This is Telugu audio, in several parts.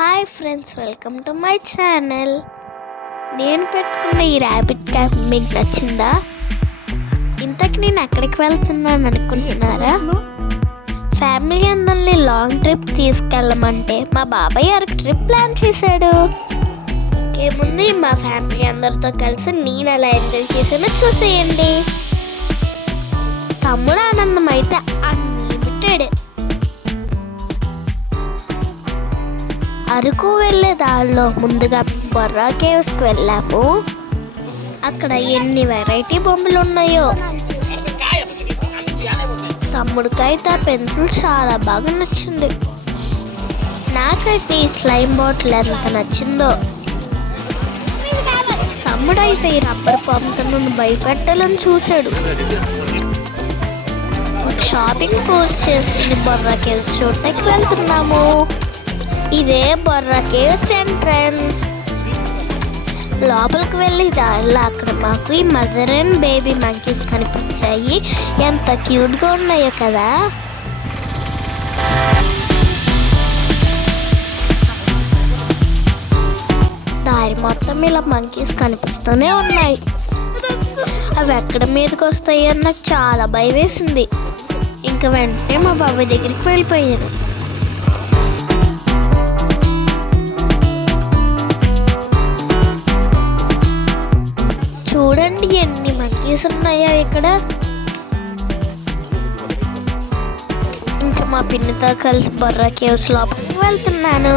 Hi friends, welcome to my channel. నేను పెట్టుకున్న ఈ ర్యాబిట్ క్యాప్ మీకు నచ్చిందా? ఇంతకు నేను ఎక్కడికి వెళ్తున్నాను అనుకుంటున్నారా? ఫ్యామిలీ అందరినీ లాంగ్ ట్రిప్ తీసుకెళ్ళమంటే మా బాబాయ్ గారు ట్రిప్ ప్లాన్ చేశాడు. ముందు మా ఫ్యామిలీ అందరితో కలిసి నేను ఎలా ఎంజాయ్ చేసానో చూసేయండి. తమ్ముడు ఆనందం అయితే అన్లిమిటెడ్. అరకు వెళ్ళే దారిలో ముందుగా బొర్రా కేవ్స్కి వెళ్ళాము. అక్కడ ఎన్ని వెరైటీ బొమ్మలు ఉన్నాయో. తమ్ముడికైతే ఆ పెన్సిల్ చాలా బాగా నచ్చింది. నాకైతే ఈ స్లైమ్ బాటిల్ ఎంత నచ్చిందో. తమ్ముడైతే ఈ రబ్బర్ పంపుతో నన్ను భయపెట్టాలని చూశాడు. షాపింగ్ పూర్తి చేసుకుని బొర్రా కేవ్స్ చూడటానికి వెళ్తున్నాము. ఇదే బొర్రా కేవ్స్ ఎంట్రన్స్. లోపలికి వెళ్ళి దారిలో అక్కడ మాకు ఈ మదర్ అండ్ బేబీ మంకీస్ కనిపించాయి. ఎంత క్యూట్గా ఉన్నాయో కదా. దారి మొత్తం ఇలా మంకీస్ కనిపిస్తూనే ఉన్నాయి. అవి ఎక్కడ మీదకి వస్తాయి అని నాకు చాలా భయం వేసింది. ఇంకా వెంటనే మా బాబాయ్ దగ్గరికి వెళ్ళిపోయాను. చూడండి ఎన్ని మంకీస్ ఉన్నాయో ఇక్కడ. ఇంకా మా పిన్నితో కలిసి బొర్రా కేవ్స్ లోపలికి వెళ్తున్నాను.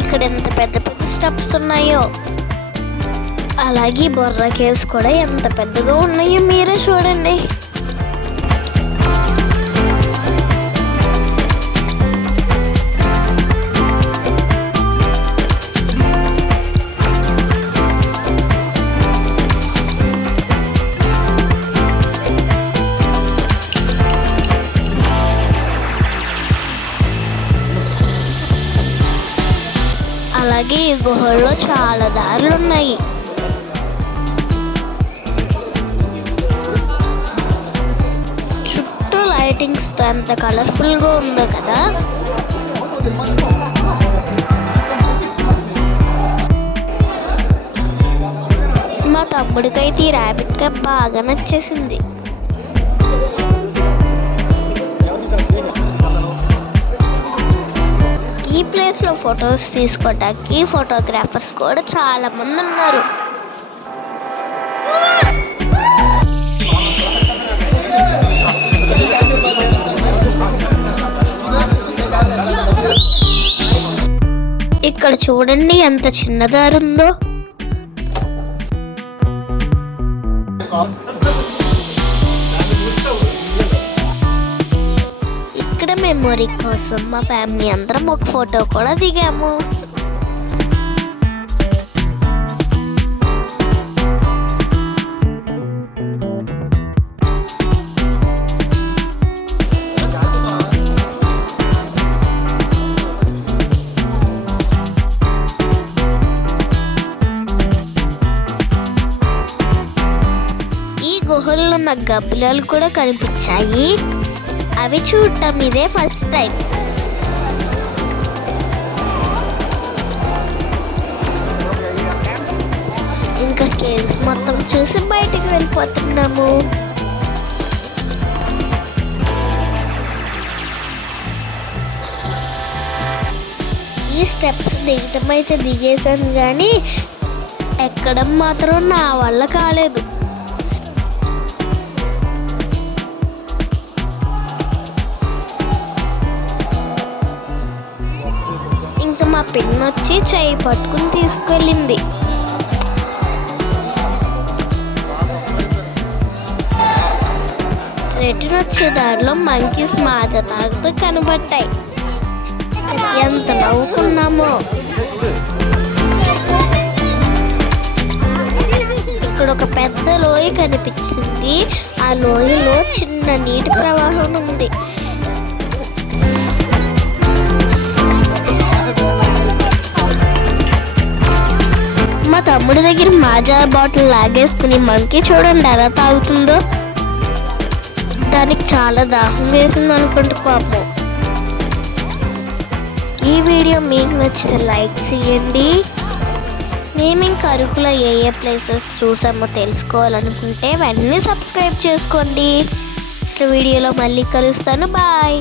ఇక్కడ ఎంత పెద్ద పెద్ద స్టెప్స్ ఉన్నాయో. అలాగే బొర్రా కేవ్స్ కూడా ఎంత పెద్దగా ఉన్నాయో మీరే చూడండి. అలాగే ఈ గుహల్లో చాలా దారులు ఉన్నాయి. చుట్టూ లైటింగ్స్తో ఎంత కలర్ఫుల్గా ఉందో కదా. మా తమ్ముడికైతే ఈ ర్యాబిట్ క్యాప్ బాగా నచ్చేసింది. ఈ ప్లేస్లో ఫొటోస్ తీసుకోవటానికి ఫోటోగ్రాఫర్స్ కూడా చాలా మంది ఉన్నారు. ఇక్కడ చూడండి ఎంత చిన్న దారి ఉందో. ఇక్కడ మెమొరీ కోసం మా ఫ్యామిలీ అందరం ఒక ఫోటో కూడా దిగాము. ఈ గుహల్లో నాకు గబ్బిలాలు కూడా కనిపించాయి. అవి చూడటం ఇదే ఫస్ట్ టైం. ఇంకా కేవ్స్ మొత్తం చూసి బయటికి వెళ్ళిపోతున్నాము. ఈ స్టెప్స్ దిగటం అయితే దిగేసాను, కానీ ఎక్కడం మాత్రం నా వల్ల కాలేదు. మా పిన్ వచ్చి చేయి పట్టుకుని తీసుకెళ్ళింది. రిటర్న్ వచ్చే దారిలో మంకీస్ మాజ తాగుతూ కనబడ్డాయి. ఎంత నవ్వుకున్నామో. ఇక్కడ ఒక పెద్ద లోయ కనిపించింది. ఆ లోయలో చిన్న నీటి ప్రవాహం ఉంది. మా తమ్ముడి దగ్గర మాజా బాటిల్ లాగేసుకుని మంకీ చూడండి ఎలా తాగుతుందో. దానికి చాలా దాహం వేసింది అనుకుంటూ పాపం. ఈ వీడియో మీకు నచ్చితే లైక్ చేయండి. మేము ఇంకా అరకులో ఏ ప్లేసెస్ చూసామో తెలుసుకోవాలనుకుంటే వెంటనే సబ్స్క్రైబ్ చేసుకోండి. నెక్స్ట్ వీడియోలో మళ్ళీ కలుస్తాను. బాయ్.